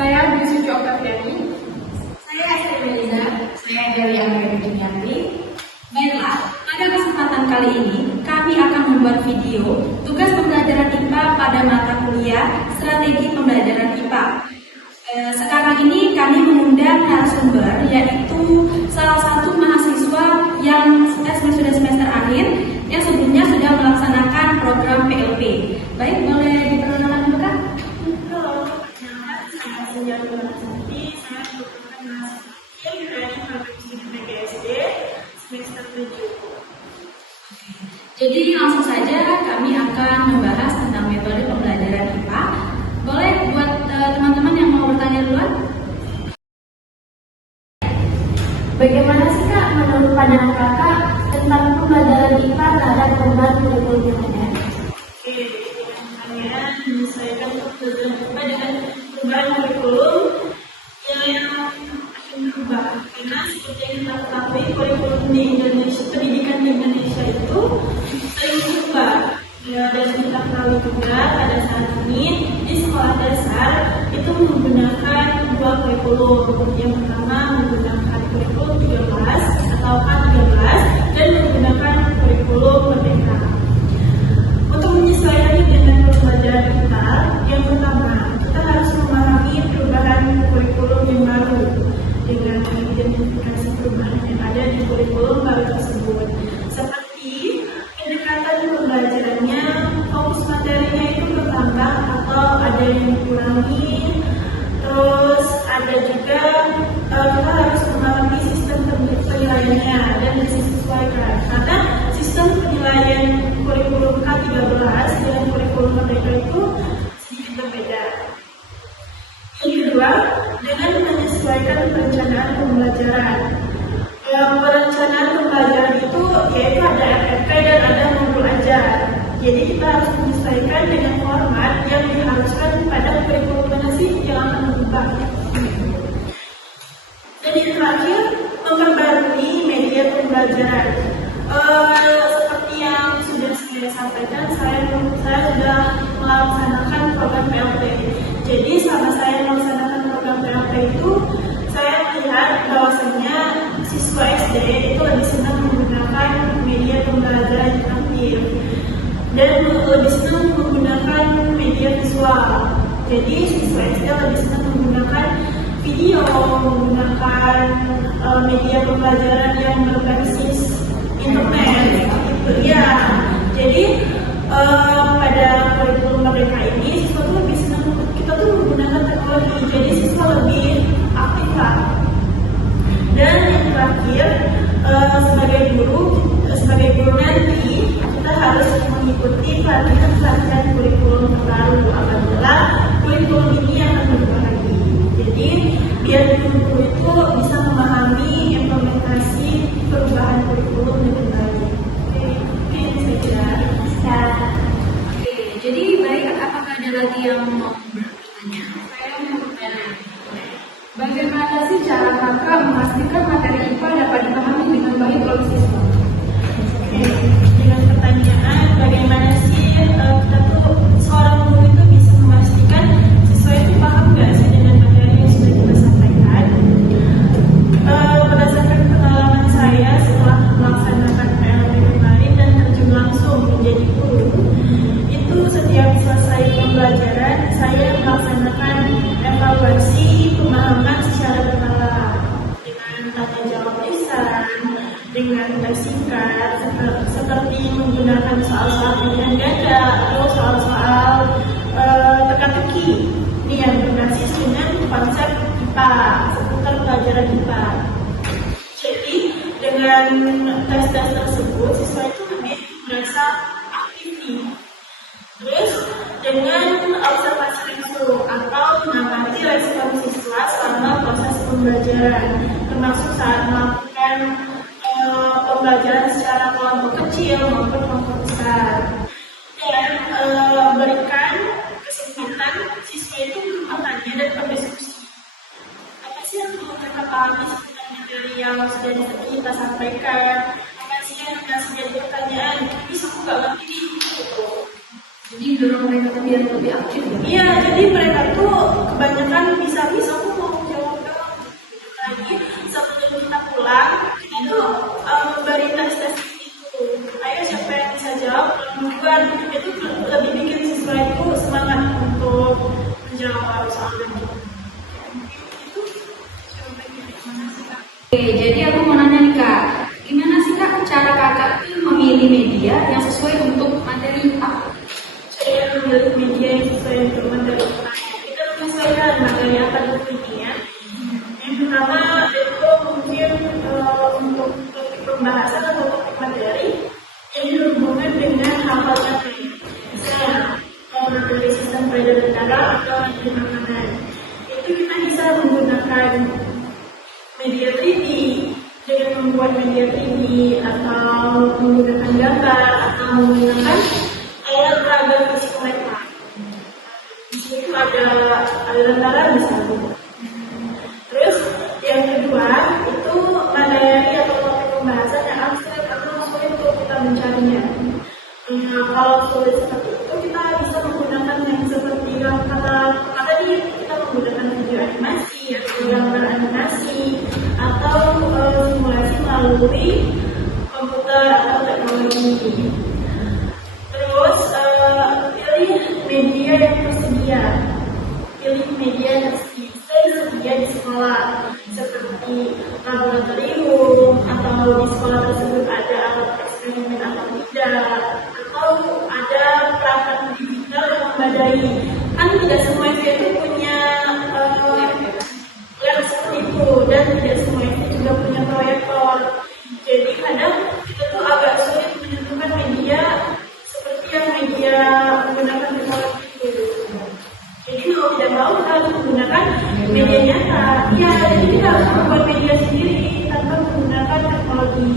Saya Dwi Suci Oktaviani. Saya Esther Melina. Saya dari Anggreni Juniati. Baiklah, pada kesempatan kali ini kami akan membuat video tugas pembelajaran IPA pada mata kuliah Strategi Pembelajaran IPA. Sekarang ini kami mengundang narasumber, yaitu salah satu mahasiswa yang sudah semester akhir yang sebelumnya sudah melaksanakan program PLP. Baik, boleh diperkenalkan dulu, Kak? Halo, saya Senja Santi. Saya merupakan mahasiswa dari Fakultas PGSD semester 7. Jadi langsung saja kami akan membahas tentang metode pembelajaran IPA. Boleh buat teman-teman yang mau bertanya duluan? Bagaimana sih Kak menurut pandangan Kakak tentang pembelajaran IPA terhadap perubahan kurikulum yang ada? Oke, saya menyesuaikan pembelajaran IPA dengan perubahan kurikulum yang akan berubah. Karena seperti yang kita ketahui, kurikulum di Indonesia, pendidikan di Indonesia itu sering berubah. Dan kita ketahui juga pada saat ini di sekolah dasar itu menggunakan dua kurikulum. Yang pertama menggunakan kurikulum 13 atau K13 dan menggunakan kurikulum merdeka. Untuk menyesuaikan dengan pembelajaran kita, yang pertama kita harus memahami perubahan kurikulum yang baru dengan mengidentifikasi perubahan yang ada di kurikulum baru tersebut. Seperti pendekatan pembelajarannya, fokus materinya itu bertambah atau ada yang dikurangi. Terus ada juga kita harus memahami sistem penilaiannya dan disesuaikan. Karena sistem penilaian kurikulum K13 dengan kurikulum merdeka itu sedikit berbeda. Yang kedua, dengan menyesuaikan perencanaan pembelajaran. Perencanaan pembelajaran itu yaitu ada FFP dan ada modul ajar. Jadi kita harus menyesuaikan dengan format yang diharuskan pada kurikulum mana sih yang akan berubah. Dan yang terakhir, memperbarui media pembelajaran. Seperti yang sudah saya sampaikan, saya sudah melaksanakan program PLP. Jadi selama saya melaksanakan program PLP itu, saya melihat bahwasannya siswa SD itu lebih senang menggunakan media pembelajaran interaktif dan lebih senang menggunakan media visual. Jadi siswa SD lebih senang menggunakan video, menggunakan media pembelajaran yang berbasis internet. Gitu ya. Jadi pada kurikulum merdeka ini siswa tuh lebih senang kita tuh menggunakan teknologi. Jadi siswa lebih aktif lah. Dan yang terakhir, sebagai guru nanti kita harus mengikuti pelatihan kurikulum terbaru apabila kurikulum ini akan berubah lagi. Jadi biar guru itu bisa memahami implementasi perubahan kurikulum dengan baik. Oke, ini saja. Oke, jadi baik, apakah ada lagi yang mau bertanya? Saya mau bertanya. Bagaimana sih cara Kakak memastikan materi IPA dapat dipahami dengan baik oleh siswa? Oke, dengan pertanyaan bagaimana sih kita tuh seorang guru itu bisa memastikan siswa itu paham nggak sih dengan materi yang sudah kita sampaikan? Berdasarkan pengalaman saya setelah melaksanakan PLP kemarin dan terjun langsung menjadi guru, itu setiap selesai pembelajaran saya melaksanakan evaluasi pemahaman secara berkala dengan tanya jawab lisan, dengan tes singkat seperti menggunakan soal-soal pilihan ganda atau soal-soal teka-teki ini yang berbasis dengan konsep IPA seputar pelajaran IPA. Jadi dengan tes-tes tersebut siswa itu lebih merasa aktif nih. Terus dengan observasi langsung atau mengamati respon siswa selama proses pembelajaran, termasuk saat melakukan pembelajaran secara kelompok kecil maupun kelompok besar, dan berikan kesempatan siswa itu bertanya dan berdiskusi. Apa sih yang perlu mereka pahami seputar materi yang sudah kita sampaikan? Apa sih yang masih jadi pertanyaan? Bisa aku nggak ngerti gitu. Jadi dorong mereka biar lebih aktif ya? Iya, jadi mereka tuh kebanyakan bisa Oke, jadi aku mau nanya nih Kak, gimana sih Kak cara Kakak tuh memilih media yang sesuai untuk materi IPA? Saya memilih media yang sesuai untuk materi IPA. Kita menyesuaikan materi apa dulunya. Yang pertama itu mungkin untuk topik pembahasan atau topik materi yang berhubungan dengan hal-hal materi. Misalnya materi sistem peredaran darah atau materi makanan. Itu kita bisa menggunakan media 3D dengan membuat media 3D atau menggunakan gambar atau menggunakan alat peraga fisik mereka. Di situ ada aliran darah misalnya. Terus yang kedua itu materi atau topik pembahasan yang abstrak atau sulit untuk kita mencarinya. Kalau sulit seperti itu kita bisa menggunakan yang seperti kata tadi kita menggunakan video animasi atau gambar animasi atau simulasi melalui komputer atau teknologi. Terus pilih media yang tersedia. Pilih media yang tersedia di sekolah seperti laboratorium atau di sekolah tersebut ada alat eksperimen atau tidak atau ada perangkat digital yang memadai. Kan tidak semua itu punya lab seperti itu dan tidak semua itu juga punya proyektor. Jadi kadang kita tuh agak sulit menentukan media seperti yang media menggunakan teknologi itu. Jadi mau tidak mau kita harus menggunakan media nyata. Ya, jadi kita harus membuat media sendiri tanpa menggunakan teknologi.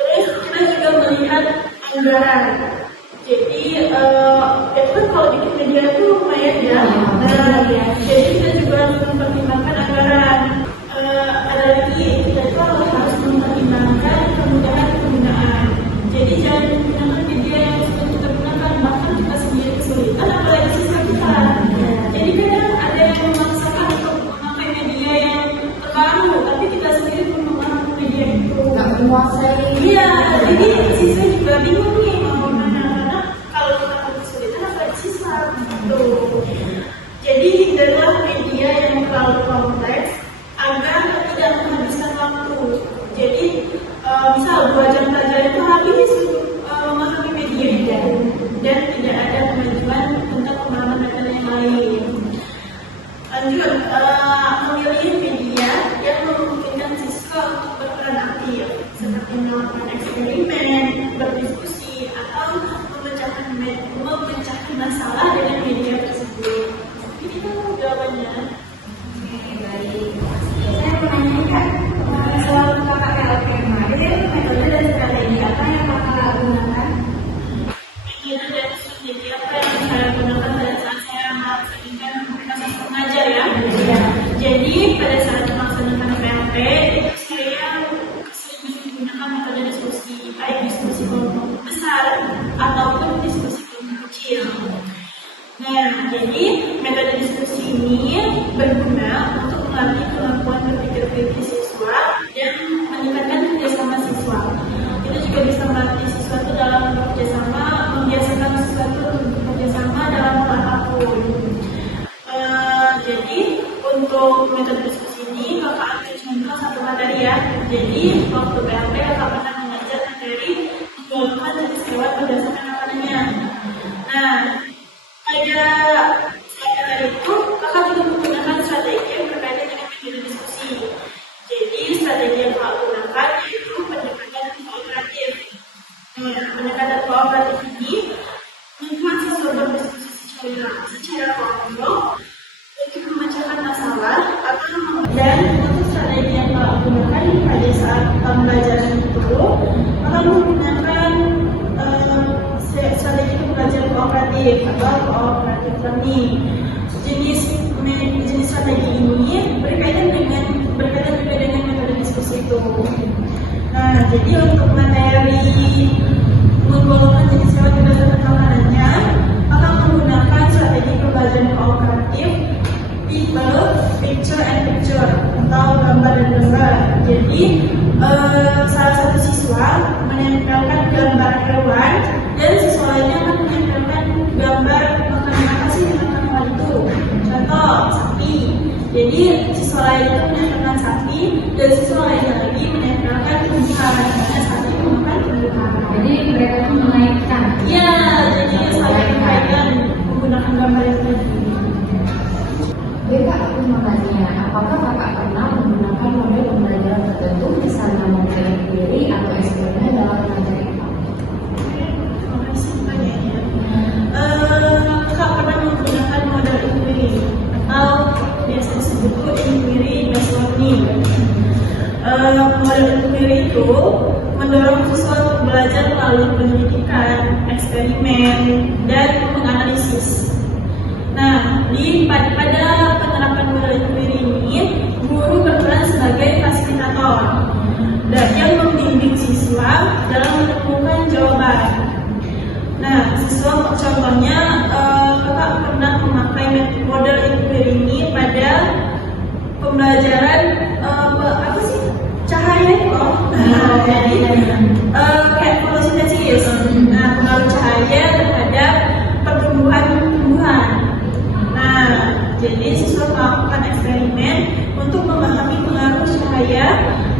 Terus kita juga melihat anggaran. Jadi itu kan kalau bikin media itu lumayan ya. Jadi kita juga harus mempertimbangkan anggaran. Ada lagi kita juga harus mempertimbangkan kemudahan penggunaan. Jadi jangan menggunakan media yang sudah kita gunakan, bahkan kita sendiri kesulitan apalagi siswa kita. Jadi kadang ada yang memaksakan untuk memakai media yang terbaru, tapi kita sendiri belum memahami media itu. Nggak menguasai. Iya, jadi siswa juga bingung nih mau gimana karena kalau kita kesulitan apalagi siswa. Jadi hindarilah media yang terlalu kompleks agar tidak menghabiskan waktu. Jadi misal 2 jam pelajaran itu habis untuk memahami media itu dan tidak ada kemajuan tentang pemahaman materi yang lain. Lanjut, memilih media yang memungkinkan siswa untuk berperan aktif seperti melakukan eksperimen, berdiskusi atau memecahkan masalah dengan media tersebut. Ini kan jawabannya. Oke, baik. Saya mau nanya Kak, selalu Kakak KLPMA, itu metode dan strategi apa yang Kakak gunakan? Metode dan strategi apa yang saya gunakan pada saat saya melaksanakan proses mengajar ya? Jadi pada saat melaksanakan PLP itu saya sering menggunakan metode diskusi, baik diskusi kelompok besar ataupun diskusi kelompok kecil. Nah, jadi metode diskusi ini berguna untuk melatih kemampuan berpikir kritis siswa dan meningkatkan kerjasama siswa. Itu juga bisa melatih siswa itu dalam bekerjasama, membiasakan siswa itu untuk bekerjasama dalam hal apapun. Jadi untuk metode diskusi ini kakak ambil contoh satu materi ya. Jadi waktu PLP kakak pernah mengajar materi penggolongan jenis hewan berdasarkan makanannya. Nah, pada saat itu kakak juga menggunakan strategi yang berkaitan dengan metode diskusi. Jadi strategi yang kakak gunakan yaitu pendekatan kooperatif. Pendekatan kooperatif ini membuat siswa berdiskusi secara kelompok untuk memecahkan masalah dan untuk strategi yang kakak gunakan pada saat pembelajaran itu kakak menggunakan strategi pembelajaran kooperatif atau cooperative learning. Jenis strategi ini berkaitan juga dengan metode diskusi itu. Nah, jadi untuk materi menggolongkan jenis hewan berdasarkan makanannya akan menggunakan strategi pembelajaran kooperatif people, picture and picture atau gambar dan gambar. Jadi salah satu siswa menempelkan gambar hewan dan siswa lainnya akan menempelkan gambar makanan apa sih makan hewan itu. Contoh sapi. Jadi siswa lain itu menempelkan sapi dan siswa lain lagi menempelkan tumbuhan karena sapi memakan tumbuhan. Jadi mereka itu mengaitkan. Ya, jadi saling mengaitkan menggunakan gambar yang tadi. Baik Kak, aku mau tanya, apakah Kakak pernah menggunakan model pembelajaran tertentu, misalnya model query atau eksperimen dalam mengajar IPA? Terima kasih pertanyaannya. Kakak pernah menggunakan model inquiry atau biasa disebut inquiry based learning. Model inquiry itu mendorong siswa untuk belajar melalui penyelidikan, eksperimen, dan menganalisis. Nah, pada penerapan model inquiry ini, guru berperan sebagai fasilitator dan yang membimbing siswa dalam menemukan jawaban. Nah, siswa contohnya, kakak pernah memakai model inquiry ini pada pembelajaran apa sih? Cahaya itu loh. Jadi kayak fotosintesis. Nah, pengaruh cahaya terhadap pertumbuhan-tumbuhan. Nah, jadi siswa melakukan eksperimen untuk memahami pengaruh cahaya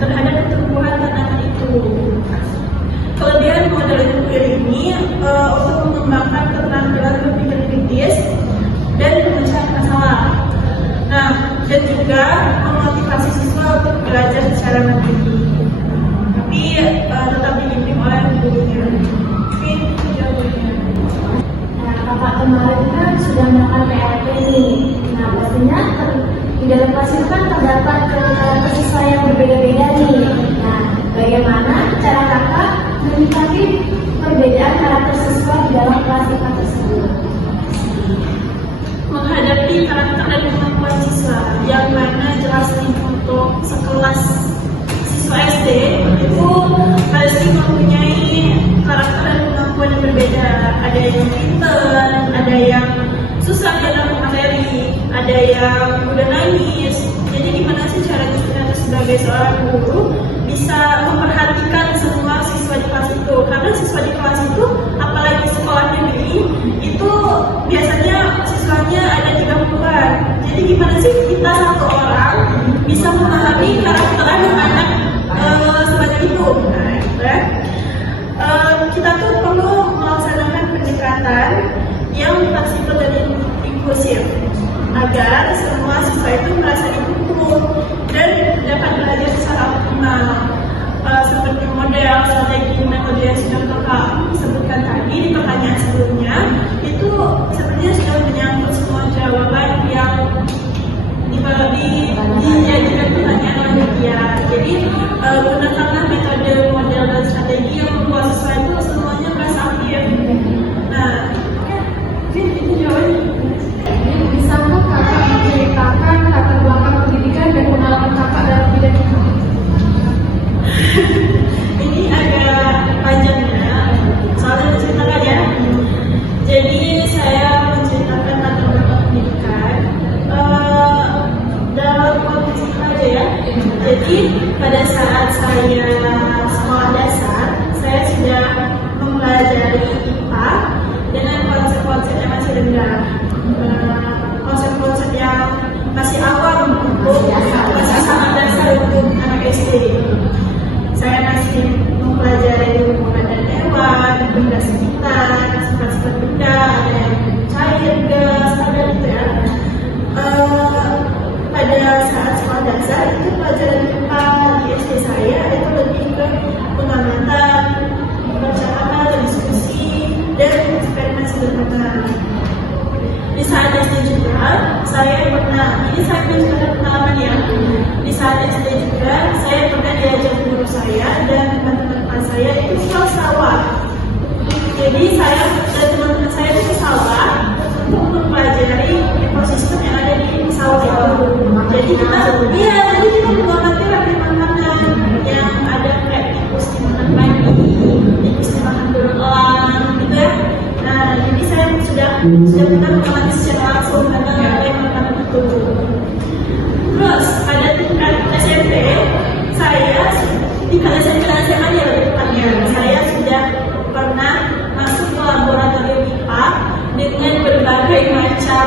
terhadap pertumbuhan tanaman itu. Kelebihan model inquiry ini untuk mengembangkan keterampilan berpikir kritis dan pemecahan masalah. Nah, dan juga memotivasi siswa untuk belajar secara mandiri. Tapi tetap dibimbing oleh gurunya. Mungkin itu jawabannya. Nah, kakak kemarin kan sudah melakukan PLP ini. Nah, pastinya di dalam kelas itu kan terdapat karakter siswa yang berbeda-beda nih. Nah, bagaimana cara kakak menyikapi perbedaan karakter siswa di dalam kelas IPA tersebut? Menghadapi karakter dan kemampuan siswa yang mana jelas untuk sekelas siswa SD itu pasti mempunyai karakter dan kemampuan yang berbeda. Ada yang pintar, ada yang susah dalam materi, ada yang mudah nangis. Jadi gimana sih cara kita sebagai seorang guru bisa memperhatikan semua siswa di kelas itu? Karena siswa di kelas itu, apalagi sekolah negeri, itu biasanya siswanya ada 30-an. Jadi gimana sih kita satu orang bisa memahami karakter anak-anak sebanyak itu? Nah, gitu ya. Kita tuh perlu melaksanakan pendekatan yang fleksibel dan inklusif agar semua siswa itu merasa didukung dan dapat belajar secara optimal. Seperti model, strategi, metode yang sudah kakak sebutkan tadi di pertanyaan sebelumnya, itu sebenarnya sudah menyangkut semua jawaban yang dijadikan pertanyaan oleh dia. Jadi gunakanlah metode, model, dan strategi yang membuat siswa itu semuanya merasa aktif. Nah, mungkin itu jawabannya. Bisakah kakak menceritakan latar belakang pendidikan dan pengalaman kakak dalam bidang itu? Ini agak panjang ya, soalnya menceritakan ya. Jadi saya menceritakan latar belakang pendidikan dalam konteks itu aja ya. Jadi pada saat saya sekolah dasar, saya sudah mempelajari IPA dengan konsep-konsep yang masih rendah, konsep-konsep yang masih awam untuk masih sangat dasar untuk anak SD. Saya masih mempelajari hubungan dan hewan, benda sekitar, sifat-sifat benda, ada yang cair, gas, ada gitu ya. Pada saat sekolah dasar itu pelajaran IPA di SD saya itu lebih ke pengamatan, percakapan, diskusi, dan eksperimen sederhana. Di saat SD juga saya pernah, ini saya punya pengalaman ya. Di saat SD juga saya pernah diajak guru saya dan teman-teman saya itu ke sawah. Jadi saya dan teman-teman saya itu ke sawah untuk mempelajari ekosistem yang ada di sawah itu. Jadi kita mengamati makanan yang ada kayak tikus dimakan padi, tikus dimakan burung elang, gitu ya. Nah, jadi saya sudah pernah mengalami secara langsung karena yang makanan itu. Terus pada tingkat SMP, saya di SMP dan SMA ya lebih tepatnya, saya sudah pernah masuk ke laboratorium IPA dengan berbagai macam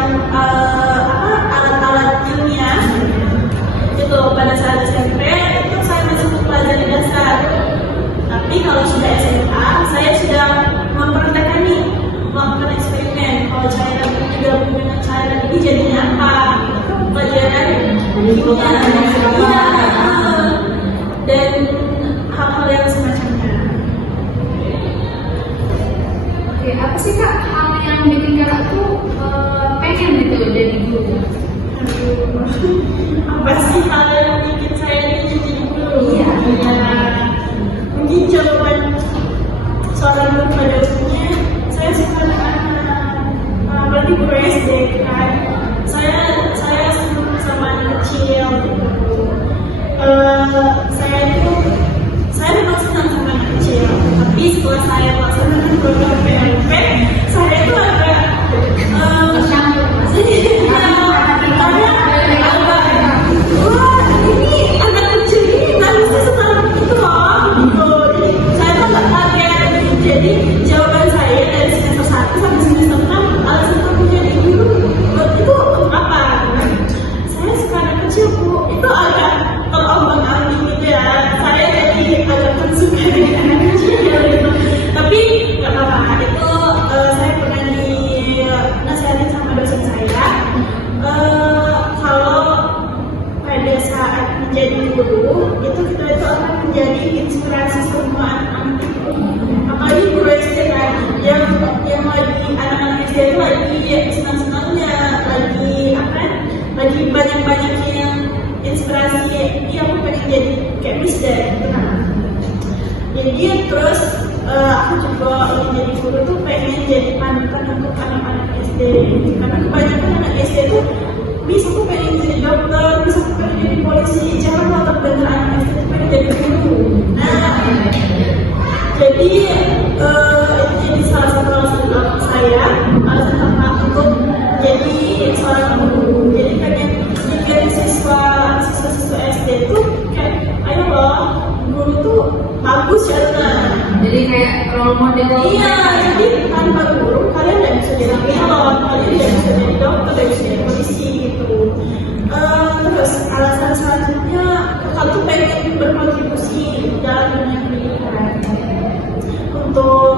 alat-alat ilmiah Iya, dan hal-hal yang semacamnya. Oke, apa sih Kak hal yang bikin Kakak tuh pengen gitu jadi guru? Apa sih hal yang bikin saya jadi guru? Iya. Mungkin jawaban seorang guru pada umumnya, saya suka dengan berarti guru SD kan. Saya senang sama anak kecil gitu. Saya memang senang sama anak kecil, tapi setelah saya melaksanakan program PLP, saya itu agak ini anak kecil ini nanti setelah itu loh gitu. Jadi saya tuh agak kaget. Jadi jawaban saya dari semester 1 sampai semester 6 alasan aku jadi guru itu apa? Saya suka anak kecil Bu, itu agak terombang-ambing gitu ya. Saya jadi agak suka dengan anak kecil gitu. Tapi nggak apa-apa, itu saya pernah dinasihatin sama dosen saya. Kalau pada saat menjadi guru itu kita itu akan menjadi inspirasi semua anak-anak itu, apalagi guru SD kan yang lagi anak-anak SD itu lagi senang-senangnya, lagi banyak-banyak yang inspirasi dia aku pengen jadi kayak Miss gitu kan. Jadi terus aku juga ingin jadi guru tuh pengen jadi panutan untuk anak-anak SD, karena kebanyakan anak SD itu bisa aku pengen jadi dokter, bisa aku pengen jadi polisi, jangan watak bener anak SD itu pengen jadi guru. Nah, jadi itu jadi salah satu alasan saya, alasan kakak untuk jadi seorang guru. Jadi pengen bikin siswa SD itu kayak, ayo loh, guru tuh bagus ya kan. Jadi kayak role model. Iya, jadi tanpa guru kalian nggak bisa jadi pilot, kalian nggak bisa jadi dokter, nggak bisa jadi polisi gitu. Terus alasan selanjutnya, kakak tuh pengen berkontribusi dalam dunia pendidikan. Untuk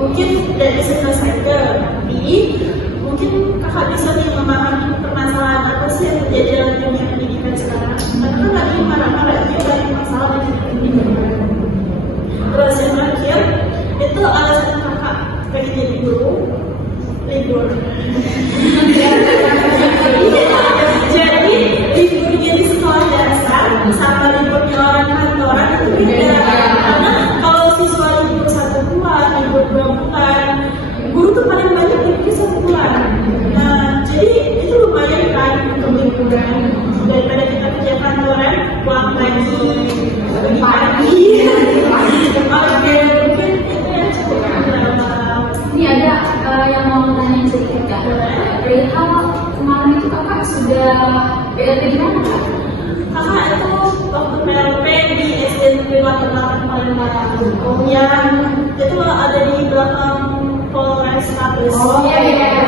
mungkin dari saja, tapi mungkin kakak bisa nih memahami permasalahan apa sih yang terjadi dalam dunia pendidikan sekarang. Karena kan lagi marah-marahnya banyak masalah di pendidikan. Terus yang terakhir, itu alasan kakak pengen jadi guru, libur. Jadi liburnya di sekolah dasar sama liburnya orang kantoran itu beda. Karena kalau siswa libur 1 bulan, libur 2 bulan, guru tuh paling banyak liburnya 1 bulan. Nah, jadi itu lumayan kan untuk liburan daripada kita kerja kantoran, pulang pagi. Oke, mungkin itu yang cukup Ini ada yang mau tanya sedikit Kak. Perihal kemarin itu Kakak sudah PLP di mana Kak? kakak itu waktu PLP di SD Negeri Waternakan Palembang yang itu ada di belakang Polres Tabes. Oh iya.